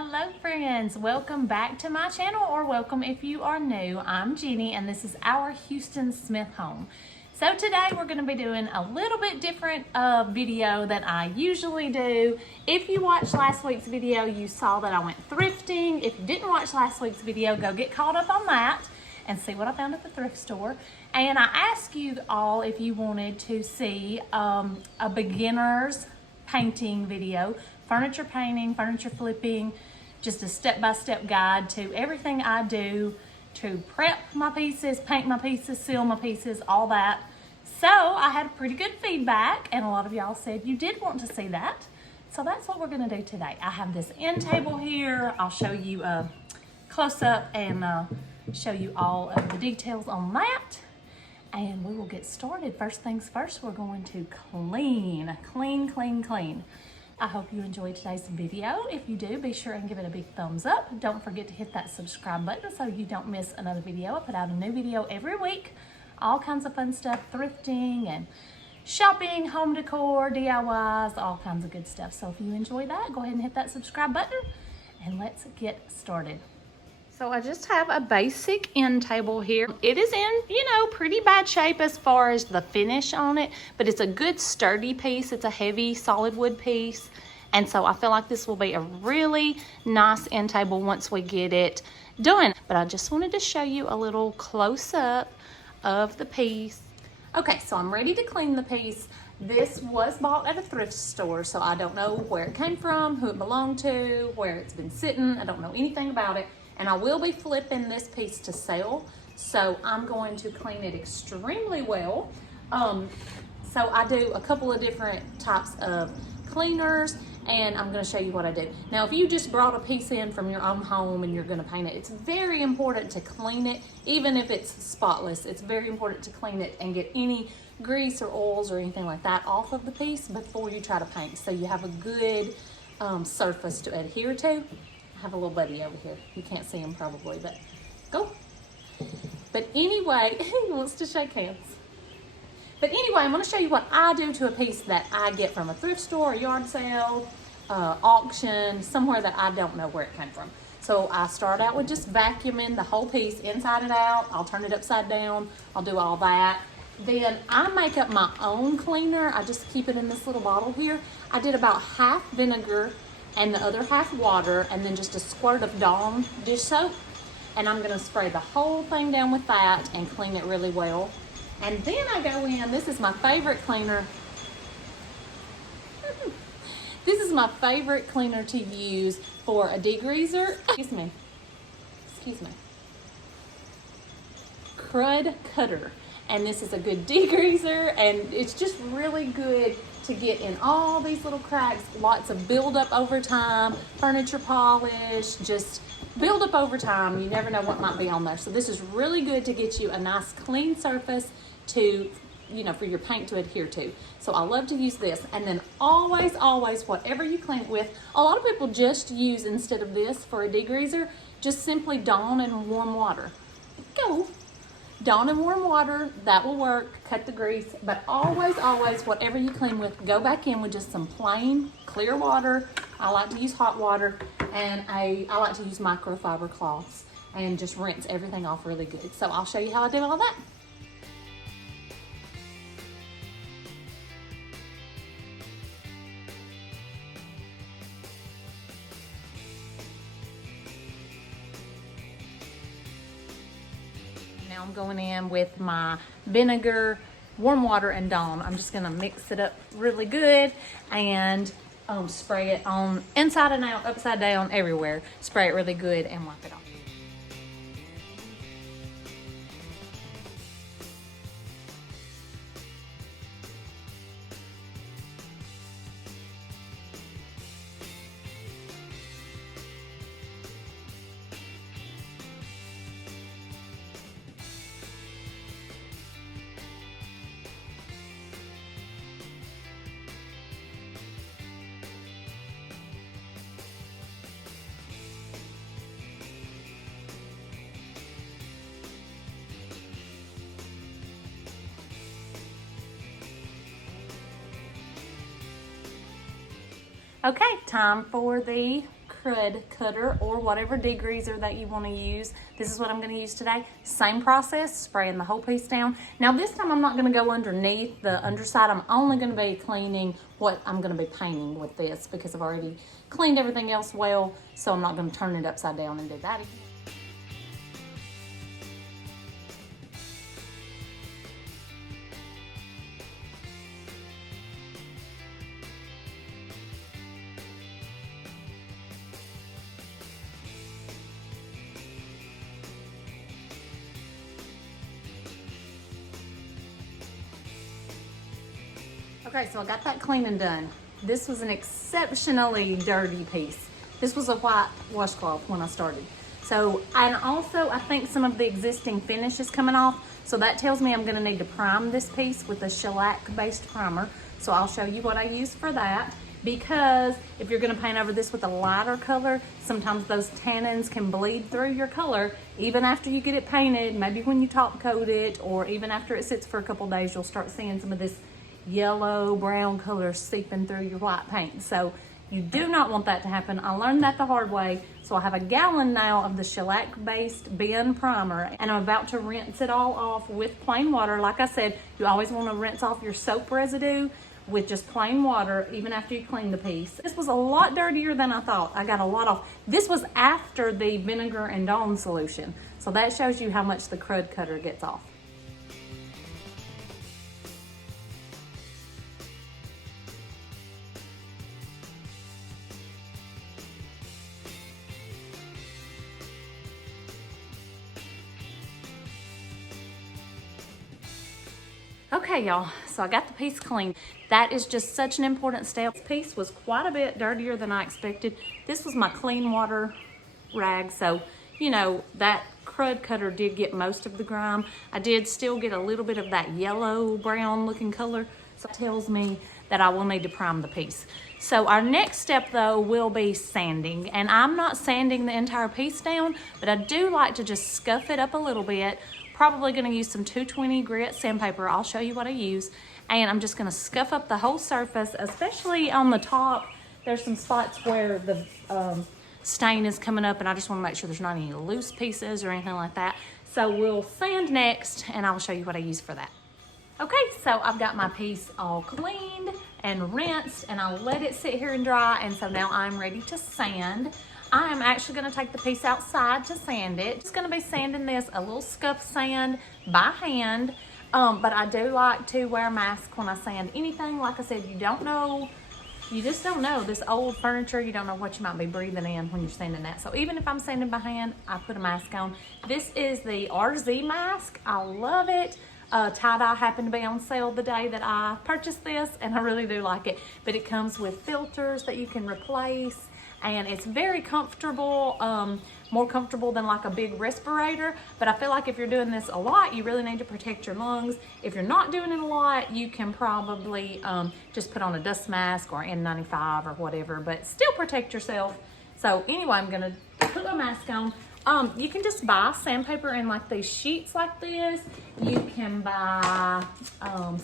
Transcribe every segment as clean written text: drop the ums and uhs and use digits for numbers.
Hello friends, welcome back to my channel, or welcome if you are new. I'm Jenny and this is our Houston Smith home. So today we're going to be doing a little bit different video than I usually do. If you watched last week's video, you saw that I went thrifting. If you didn't watch last week's video, go get caught up on that and see what I found at the thrift store. And I asked you all if you wanted to see a beginner's painting video, furniture painting, furniture flipping, just a step-by-step guide to everything I do to prep my pieces, paint my pieces, seal my pieces, all that. So I had pretty good feedback and a lot of y'all said you did want to see that. So that's what we're gonna do today. I have this end table here. I'll show you a close-up and show you all of the details on that. And we will get started. First things first, we're going to clean. I hope you enjoyed today's video. If you do, be sure and give it a big thumbs up. Don't forget to hit that subscribe button so you don't miss another video. I put out a new video every week. All kinds of fun stuff, thrifting and shopping, home decor, DIYs, all kinds of good stuff. So if you enjoy that, go ahead and hit that subscribe button and let's get started. So I just have a basic end table here. It is in, pretty bad shape as far as the finish on it, but it's a good sturdy piece. It's a heavy solid wood piece. And so I feel like this will be a really nice end table once we get it done. But I just wanted to show you a little close up of the piece. Okay, so I'm ready to clean the piece. This was bought at a thrift store, so I don't know where it came from, who it belonged to, where it's been sitting. I don't know anything about it. And I will be flipping this piece to sell, so I'm going to clean it extremely well. So I do a couple of different types of cleaners, and I'm going to show you what I do. Now, if you just brought a piece in from your own home and you're going to paint it, it's very important to clean it, even if it's spotless. It's very important to clean it and get any grease or oils or anything like that off of the piece before you try to paint, so you have a good surface to adhere to. I have a little buddy over here. You can't see him probably, but go. But anyway, he wants to shake hands. But anyway, I'm going to show you what I do to a piece that I get from a thrift store, a yard sale, auction, somewhere that I don't know where it came from. So I start out with just vacuuming the whole piece inside and out. I'll turn it upside down. I'll do all that. Then I make up my own cleaner. I just keep it in this little bottle here. I did about half vinegar and the other half water, and then just a squirt of Dawn dish soap. And I'm gonna spray the whole thing down with that and clean it really well. And then I go in, this is my favorite cleaner. This is my favorite cleaner to use for a degreaser. Excuse me. Crud Cutter. And this is a good degreaser, and it's just really good to get in all these little cracks, lots of buildup over time, furniture polish, just build up over time. You never know what might be on there. So this is really good to get you a nice clean surface to, for your paint to adhere to. So I love to use this. And then always, whatever you clean it with, a lot of people just use, instead of this for a degreaser, just simply Dawn and warm water. Go. Dawn and warm water, that will work, cut the grease, but always, whatever you clean with, go back in with just some plain, clear water. I like to use hot water, and I like to use microfiber cloths, and just rinse everything off really good. So I'll show you how I do all that. Now I'm going in with my vinegar, warm water, and Dawn. I'm just gonna mix it up really good and spray it on inside and out, upside down, everywhere. Spray it really good and wipe it off. Okay, time for the crud cutter or whatever degreaser that you want to use. This is what I'm going to use today. Same process, spraying the whole piece down. Now this time I'm not going to go underneath the underside. I'm only going to be cleaning what I'm going to be painting with this because I've already cleaned everything else well, so I'm not going to turn it upside down and do that again. Okay, so I got that cleaning done. This was an exceptionally dirty piece. This was a white washcloth when I started. So, and also I think some of the existing finish is coming off. So that tells me I'm gonna need to prime this piece with a shellac-based primer. So I'll show you what I use for that. Because if you're gonna paint over this with a lighter color, sometimes those tannins can bleed through your color even after you get it painted, maybe when you top coat it, or even after it sits for a couple days, you'll start seeing some of this yellow, brown color seeping through your white paint. So you do not want that to happen. I learned that the hard way. So I have a gallon now of the shellac-based Ben primer, and I'm about to rinse it all off with plain water. Like I said, you always want to rinse off your soap residue with just plain water, even after you clean the piece. This was a lot dirtier than I thought. I got a lot off. This was after the vinegar and Dawn solution. So that shows you how much the crud cutter gets off. Okay, y'all, so I got the piece clean. That is just such an important step. This piece was quite a bit dirtier than I expected. This was my clean water rag, so, you know, that crud cutter did get most of the grime. I did still get a little bit of that yellow brown looking color, so it tells me that I will need to prime the piece. So our next step though will be sanding, and I'm not sanding the entire piece down, but I do like to just scuff it up a little bit. Probably gonna use some 220 grit sandpaper. I'll show you what I use. And I'm just gonna scuff up the whole surface, especially on the top. There's some spots where the stain is coming up, and I just wanna make sure there's not any loose pieces or anything like that. So we'll sand next, and I'll show you what I use for that. Okay, so I've got my piece all cleaned and rinsed, and I'll let it sit here and dry, and so now I'm ready to sand. I am actually gonna take the piece outside to sand it. Just gonna be sanding this a little scuff sand by hand, but I do like to wear a mask when I sand anything. Like I said, you don't know, you just don't know. This old furniture, you don't know what you might be breathing in when you're sanding that. So even if I'm sanding by hand, I put a mask on. This is the RZ mask. I love it. Tie-dye happened to be on sale the day that I purchased this, and I really do like it. But it comes with filters that you can replace, and it's very comfortable, more comfortable than like a big respirator. But I feel like if you're doing this a lot, you really need to protect your lungs. If you're not doing it a lot, you can probably just put on a dust mask or N95 or whatever, but still protect yourself. So anyway, I'm gonna put my mask on. You can just buy sandpaper in like these sheets like this. You can buy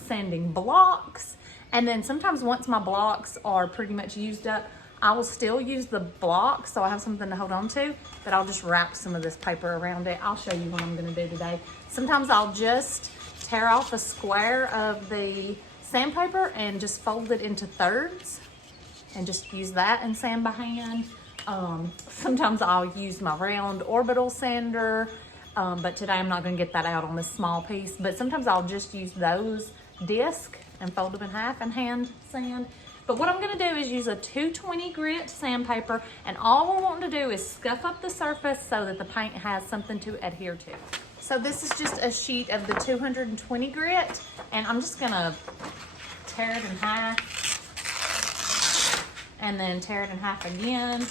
sanding blocks. And then sometimes once my blocks are pretty much used up, I will still use the block so I have something to hold on to, but I'll just wrap some of this paper around it. I'll show you what I'm gonna do today. Sometimes I'll just tear off a square of the sandpaper and just fold it into thirds and just use that and sand by hand. Sometimes I'll use my round orbital sander, but today I'm not gonna get that out on this small piece, but sometimes I'll just use those discs and fold them in half and hand sand. But what I'm gonna do is use a 220 grit sandpaper, and all we're wanting to do is scuff up the surface so that the paint has something to adhere to. So this is just a sheet of the 220 grit, and I'm just gonna tear it in half, and then tear it in half again.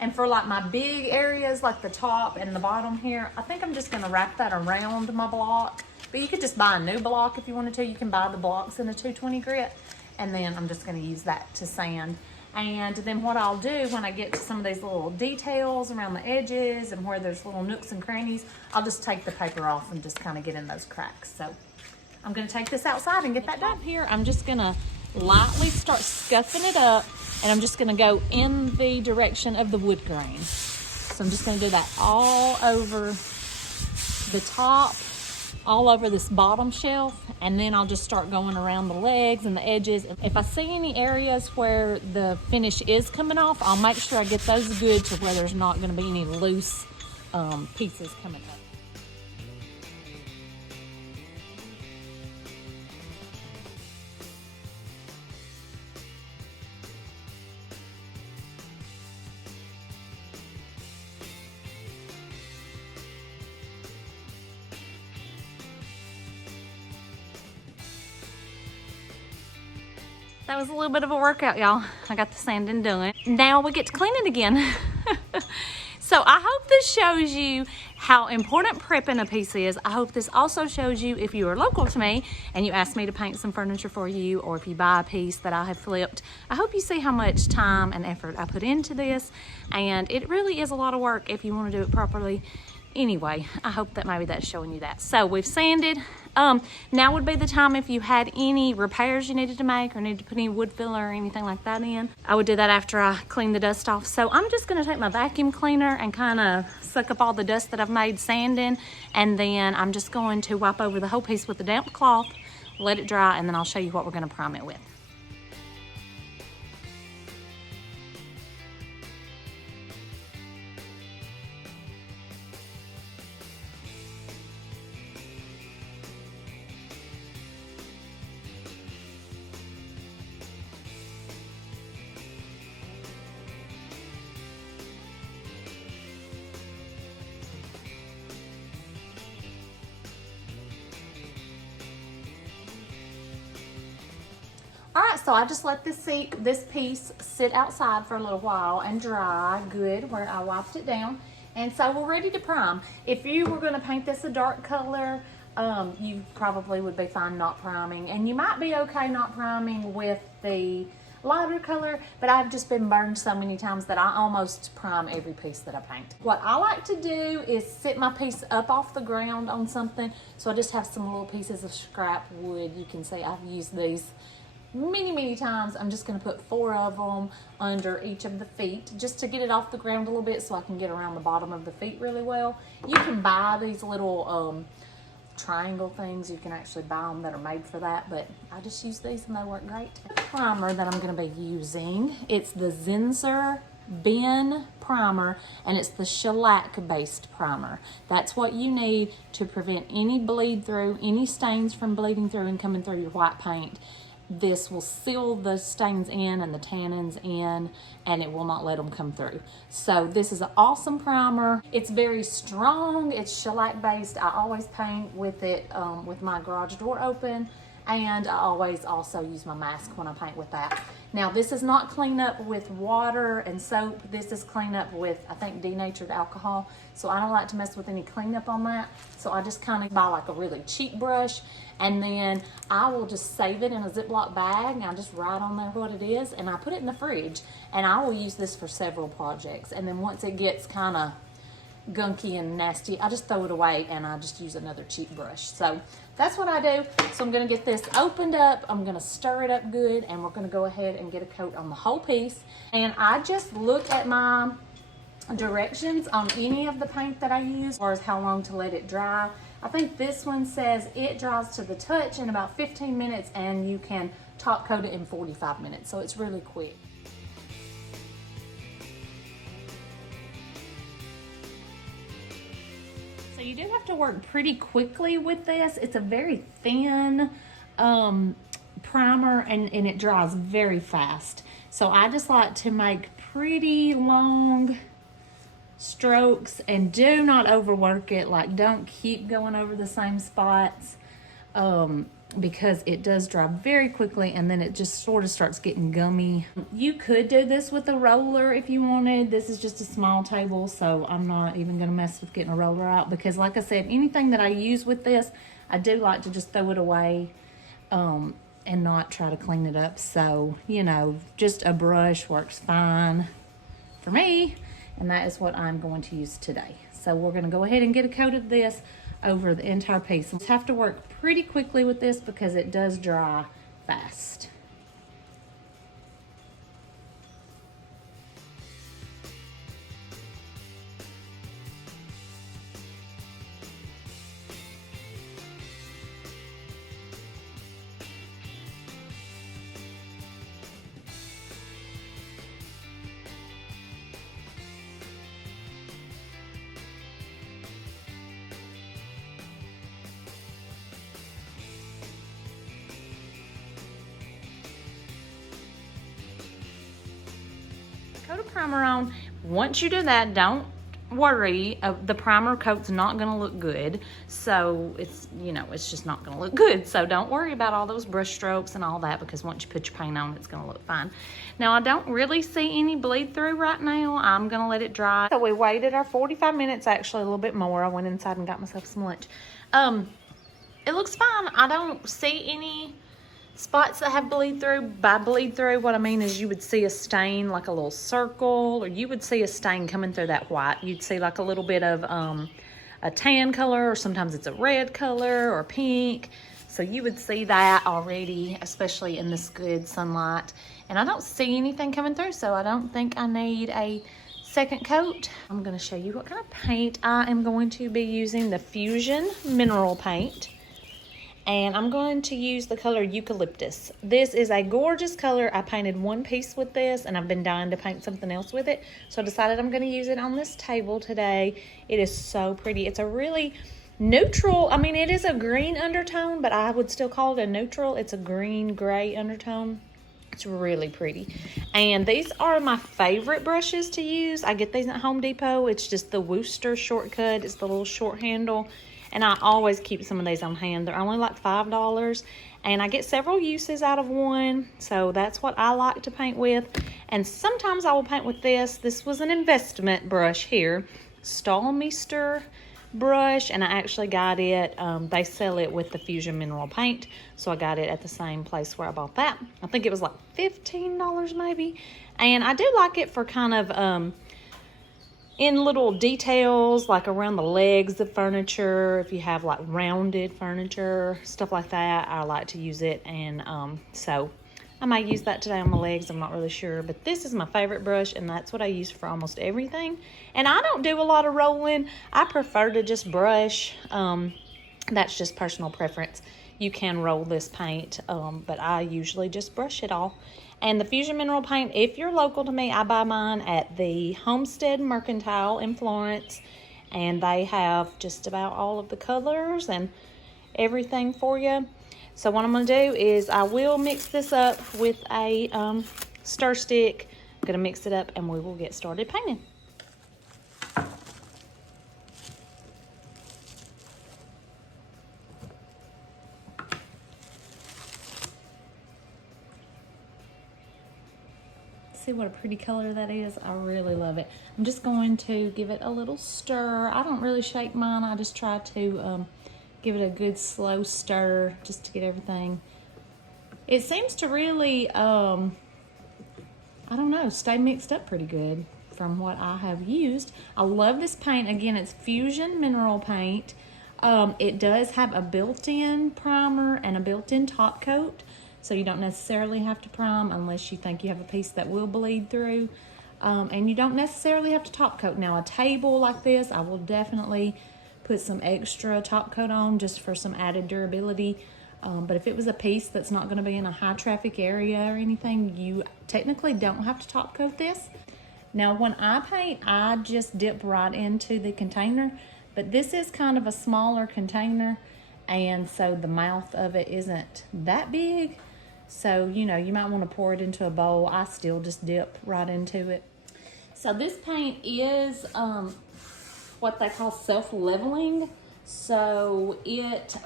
And for like my big areas, like the top and the bottom here, I think I'm just gonna wrap that around my block. But you could just buy a new block if you wanted to. You can buy the blocks in a 220 grit. And then I'm just gonna use that to sand. And then what I'll do when I get to some of these little details around the edges and where there's little nooks and crannies, I'll just take the paper off and just kind of get in those cracks. So I'm gonna take this outside and get that done. Here, I'm just gonna lightly start scuffing it up and I'm just gonna go in the direction of the wood grain. So I'm just gonna do that all over the top, all over this bottom shelf, and then I'll just start going around the legs and the edges. If I see any areas where the finish is coming off, I'll make sure I get those good to where there's not gonna be any loose pieces coming up. That was a little bit of a workout, y'all. I got the sanding done. Now we get to clean it again. So I hope this shows you how important prepping a piece is. I hope this also shows you, if you are local to me and you ask me to paint some furniture for you, or if you buy a piece that I have flipped, I hope you see how much time and effort I put into this. And it really is a lot of work if you want to do it properly. Anyway, I hope that maybe that's showing you that. So we've sanded. Now would be the time if you had any repairs you needed to make or needed to put any wood filler or anything like that in. I would do that after I clean the dust off. So I'm just gonna take my vacuum cleaner and kind of suck up all the dust that I've made sanding, and then I'm just going to wipe over the whole piece with a damp cloth, let it dry, and then I'll show you what we're gonna prime it with. All right, so I just let this piece sit outside for a little while and dry good where I wiped it down. And so we're ready to prime. If you were gonna paint this a dark color, you probably would be fine not priming. And you might be okay not priming with the lighter color, but I've just been burned so many times that I almost prime every piece that I paint. What I like to do is sit my piece up off the ground on something. So I just have some little pieces of scrap wood. You can see I've used these many times. I'm just going to put 4 of them under each of the feet just to get it off the ground a little bit so I can get around the bottom of the feet really well. You can buy these little triangle things. You can actually buy them that are made for that, but I just use these and they work great. The primer that I'm going to be using, it's the Zinsser Ben primer, and it's the shellac based primer. That's what you need to prevent any bleed through, any stains from bleeding through and coming through your white paint. This will seal the stains in and the tannins in, and it will not let them come through. So this is an awesome primer. It's very strong. It's shellac based. I always paint with it with my garage door open, and I always also use my mask when I paint with that. Now this is not clean up with water and soap. This is clean up with, I think, denatured alcohol. So I don't like to mess with any cleanup on that. So I just kind of buy like a really cheap brush, and then I will just save it in a Ziploc bag. And I just write on there what it is, and I put it in the fridge, and I will use this for several projects. And then once it gets kind of gunky and nasty, I just throw it away and I just use another cheap brush. So that's what I do. So I'm gonna get this opened up, I'm gonna stir it up good, and we're gonna go ahead and get a coat on the whole piece. And I just look at my directions on any of the paint that I use as far as how long to let it dry. I think this one says it dries to the touch in about 15 minutes, and you can top coat it in 45 minutes. So it's really quick. So you do have to work pretty quickly with this. It's a very thin primer, and it dries very fast. So I just like to make pretty long strokes and do not overwork it. Like, don't keep going over the same spots because it does dry very quickly, and then it just sort of starts getting gummy. You could do this with a roller if you wanted. This is just a small table, so I'm not even going to mess with getting a roller out, because like I said, anything that I use with this, I do like to just throw it away and not try to clean it up. So, you know, just a brush works fine for me, and that is what I'm going to use today. So we're going to go ahead and get a coat of this over the entire piece. Just have to work pretty quickly with this because it does dry fast. coat of primer on. Once you do that, don't worry, the primer coat's not gonna look good, so it's, you know, it's just not gonna look good. So don't worry about all those brush strokes and all that, because once you put your paint on, it's gonna look fine. Now, I don't really see any bleed through right now. I'm gonna let it dry. So we waited our 45 minutes, actually a little bit more. I went inside and got myself some lunch. It looks fine. I don't see any spots that have bleed through. By bleed through, what I mean is you would see a stain, like a little circle, or you would see a stain coming through that white. You'd see like a little bit of a tan color, or sometimes it's a red color or pink. So you would see that already, especially in this good sunlight. And I don't see anything coming through, so I don't think I need a second coat. I'm gonna show you what kind of paint I am going to be using. The Fusion Mineral Paint. And I'm going to use the color Eucalyptus. This is a gorgeous color. I painted one piece with this, and I've been dying to paint something else with it. So I decided I'm going to use it on this table today. It is so pretty. It's a really neutral, I mean, it is a green undertone, but I would still call it a neutral. It's a green-gray undertone. It's really pretty. And these are my favorite brushes to use. I get these at Home Depot. It's just the Wooster shortcut. It's the little short handle. And I always keep some of these on hand. They're only like $5. And I get several uses out of one. So that's what I like to paint with. And sometimes I will paint with this. This was an investment brush here. Stallmeister brush. And I actually got it. They sell it with the Fusion Mineral Paint. So I got it at the same place where I bought that. I think it was like $15 maybe. And I do like it for kind of... in little details, like around the legs of furniture, if you have like rounded furniture, stuff like that, I like to use it. And so I might use that today on my legs, I'm not really sure. But this is my favorite brush, and that's what I use for almost everything. And I don't do a lot of rolling. I prefer to just brush. That's just personal preference. You can roll this paint, but I usually just brush it all. And the Fusion Mineral Paint, if you're local to me, I buy mine at the Homestead Mercantile in Florence. And they have just about all of the colors and everything for you. So what I'm going to do is I will mix this up with a stir stick. I'm going to mix it up and we will get started painting. See what a pretty color that is? I really love it. I'm just going to give it a little stir. I don't really shake mine. I just try to give it a good slow stir just to get everything. It seems to really, I don't know, stay mixed up pretty good from what I have used. I love this paint. Again, it's Fusion Mineral Paint. It does have a built-in primer and a built-in top coat. So you don't necessarily have to prime unless you think you have a piece that will bleed through. And you don't necessarily have to top coat. Now, a table like this, I will definitely put some extra top coat on just for some added durability. But if it was a piece that's not going to be in a high traffic area or anything, you technically don't have to top coat this. Now, when I paint, I just dip right into the container. But this is kind of a smaller container. And so the mouth of it isn't that big. So, you know, you might want to pour it into a bowl. I still just dip right into it. So this paint is what they call self-leveling. So it,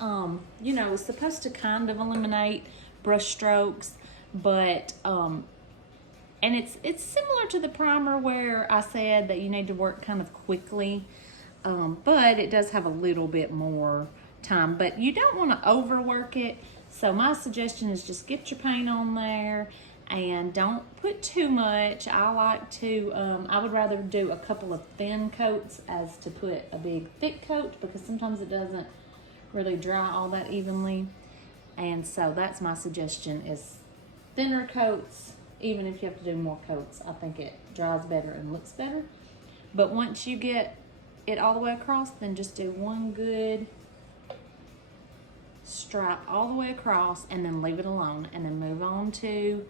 you know, is supposed to kind of eliminate brush strokes, but, and it's similar to the primer where I said that you need to work kind of quickly, but it does have a little bit more time, but you don't want to overwork it. So my suggestion is just get your paint on there and don't put too much. I like to, I would rather do a couple of thin coats as to put a big thick coat, because sometimes it doesn't really dry all that evenly. And so that's my suggestion, is thinner coats. Even if you have to do more coats, I think it dries better and looks better. But once you get it all the way across, then just do one good stripe all the way across and then leave it alone, and then move on to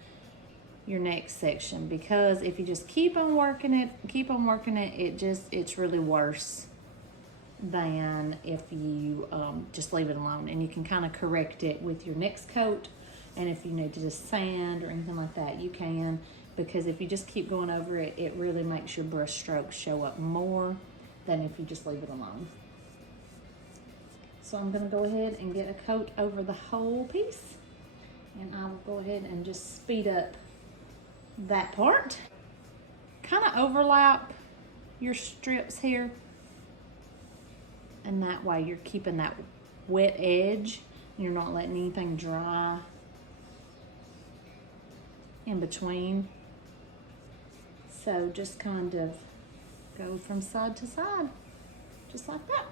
your next section. Because if you just keep on working it, it's really worse than if you just leave it alone. And you can kind of correct it with your next coat. And if you need to just sand or anything like that, you can. because if you just keep going over it, it really makes your brush strokes show up more than if you just leave it alone. So I'm gonna go ahead and get a coat over the whole piece, and I will go ahead and just speed up that part. Kind of overlap your strips here, and that way you're keeping that wet edge. You're not letting anything dry in between. So just kind of go from side to side, just like that.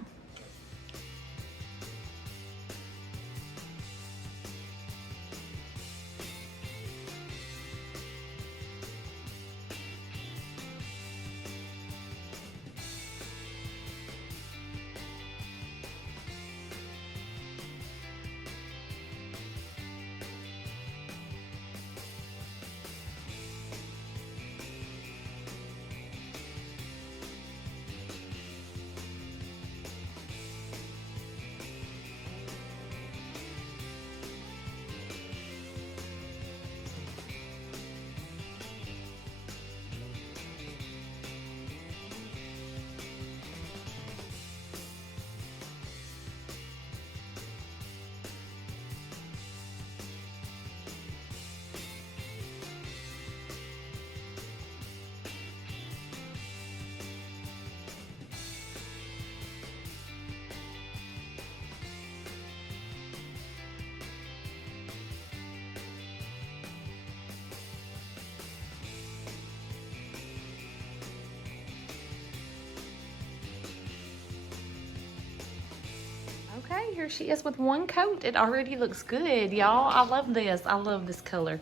Okay, here she is with one coat. It already looks good, y'all. I love this. I love this color.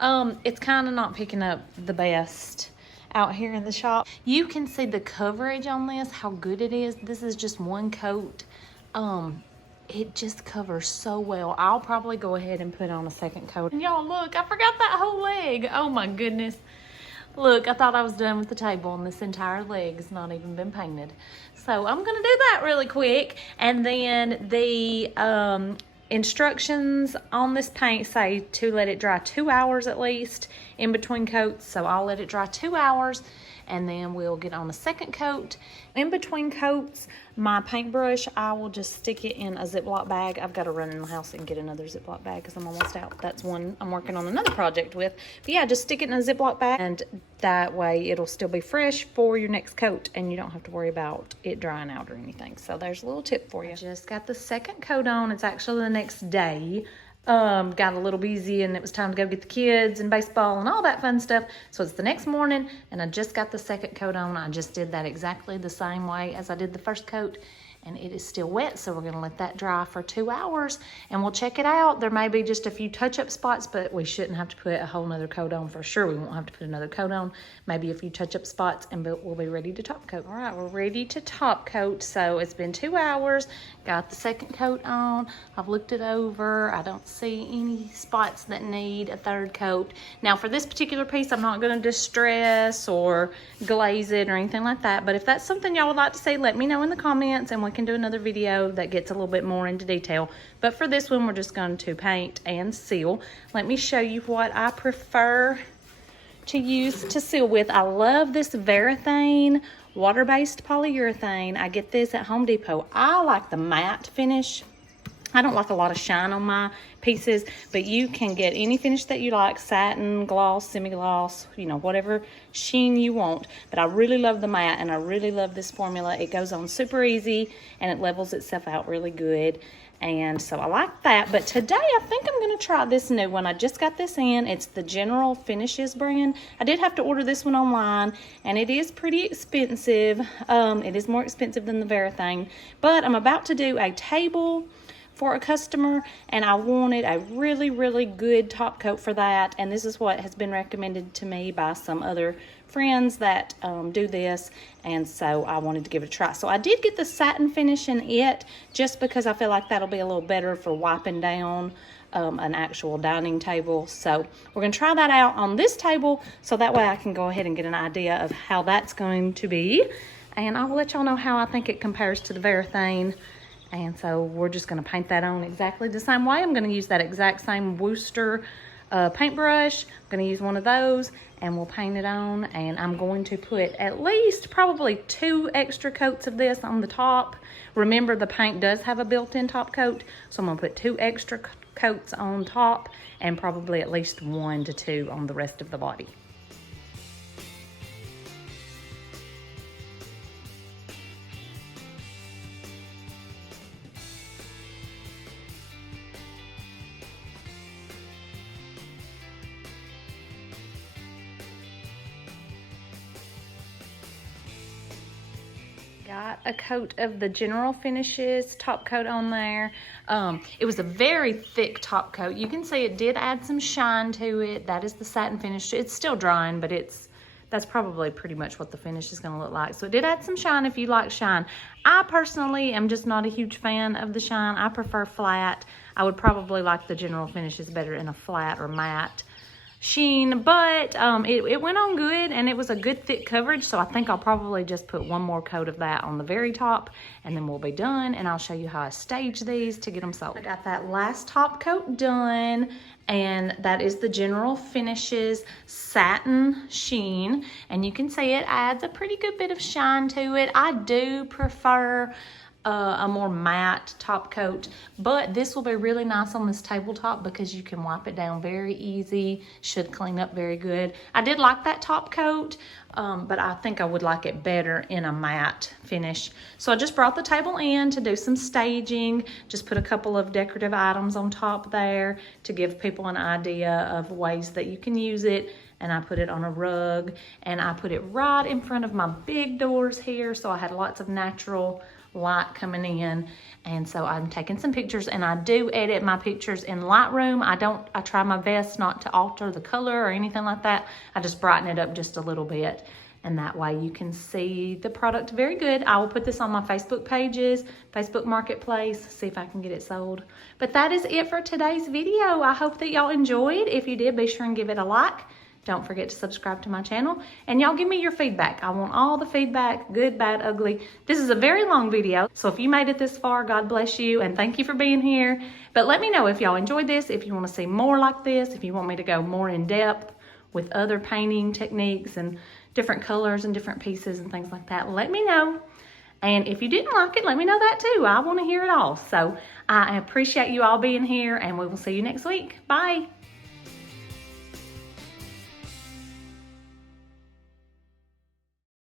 It's kind of not picking up the best out here in the shop. You can see the coverage on this, how good it is. This is just one coat. It just covers so well. I'll probably go ahead and put on a second coat. And y'all, look, I forgot that whole leg. Oh my goodness. Look, I thought I was done with the table, and this entire leg has not even been painted. So I'm gonna do that really quick. And then the instructions on this paint say to let it dry 2 hours at least in between coats. So I'll let it dry 2 hours, and then we'll get on a second coat. In between coats, my paintbrush, I will just stick it in a Ziploc bag. I've got to run in the house and get another Ziploc bag because I'm almost out. That's one I'm working on another project with. But yeah, just stick it in a Ziploc bag, and that way it'll still be fresh for your next coat, and you don't have to worry about it drying out or anything. So there's a little tip for you. I just got the second coat on. It's actually the next day. Got a little busy, and it was time to go get the kids and baseball and all that fun stuff. So it's the next morning, and I just got the second coat on. I just did that exactly the same way as I did the first coat, and it is still wet, so we're gonna let that dry for 2 hours, and we'll check it out. There may be just a few touch-up spots, but we shouldn't have to put a whole nother coat on for sure. We won't have to put another coat on, maybe a few touch-up spots, and we'll be ready to top coat. All right, we're ready to top coat. So it's been 2 hours, got the second coat on. I've looked it over. I don't see any spots that need a third coat. Now for this particular piece, I'm not gonna distress or glaze it or anything like that, but if that's something y'all would like to see, let me know in the comments, and we can do another video that gets a little bit more into detail. But for this one, we're just going to paint and seal. Let me show you what I prefer to use to seal with. I love this Varathane water-based polyurethane. I get this at Home Depot. I like the matte finish. I don't like a lot of shine on my pieces, but you can get any finish that you like, satin, gloss, semi-gloss, you know, whatever sheen you want. But I really love the matte, and I really love this formula. It goes on super easy, and it levels itself out really good. And so I like that. But today I think I'm going to try this new one. I just got this in. It's the General Finishes brand. I did have to order this one online, and it is pretty expensive. It is more expensive than the Varathane. But I'm about to do a table for a customer, and I wanted a really, really good top coat for that. And this is what has been recommended to me by some other friends that do this, and so I wanted to give it a try. So I did get the satin finish in it just because I feel like that'll be a little better for wiping down an actual dining table. So we're gonna try that out on this table, so that way I can go ahead and get an idea of how that's going to be, and I will let y'all know how I think it compares to the Varathane. And so we're just gonna paint that on exactly the same way. I'm gonna use that exact same Worcester paintbrush. I'm going to use one of those and we'll paint it on. And I'm going to put at least probably 2 extra coats of this on the top. Remember, the paint does have a built-in top coat, so I'm going to put 2 extra coats on top and probably at least 1 to 2 on the rest of the body. Got a coat of the General Finishes top coat on there. It was a very thick top coat. You can see it did add some shine to it. That is the satin finish. It's still drying, but that's probably pretty much what the finish is going to look like. So it did add some shine if you like shine. I personally am just not a huge fan of the shine. I prefer flat. I would probably like the General Finishes better in a flat or matte sheen, but it went on good and it was a good thick coverage, so I think I'll probably just put 1 more coat of that on the very top and then we'll be done, and I'll show you how I stage these to get them sold. I got that last top coat done, and that is the General Finishes satin sheen, and you can see it adds a pretty good bit of shine to it. I do prefer a more matte top coat, but this will be really nice on this tabletop because you can wipe it down very easy. Should clean up very good. I did like that top coat, but I think I would like it better in a matte finish. So I just brought the table in to do some staging. Just put a couple of decorative items on top there to give people an idea of ways that you can use it. And I put it on a rug, and I put it right in front of my big doors here, so I had lots of natural light coming in. And so I'm taking some pictures, and I do edit my pictures in Lightroom. I try my best not to alter the color or anything like that. I just brighten it up just a little bit, and that way you can see the product very good. I will put this on my Facebook pages, Facebook Marketplace, see if I can get it sold. But that is it for today's video. I hope that y'all enjoyed. If you did, be sure and give it a like. Don't forget to subscribe to my channel, and y'all give me your feedback. I want all the feedback, good, bad, ugly. This is a very long video, so if you made it this far, God bless you, and thank you for being here. But let me know if y'all enjoyed this, if you want to see more like this, if you want me to go more in depth with other painting techniques and different colors and different pieces and things like that. Let me know. And if you didn't like it, let me know that too. I want to hear it all. So I appreciate you all being here, and we will see you next week. Bye.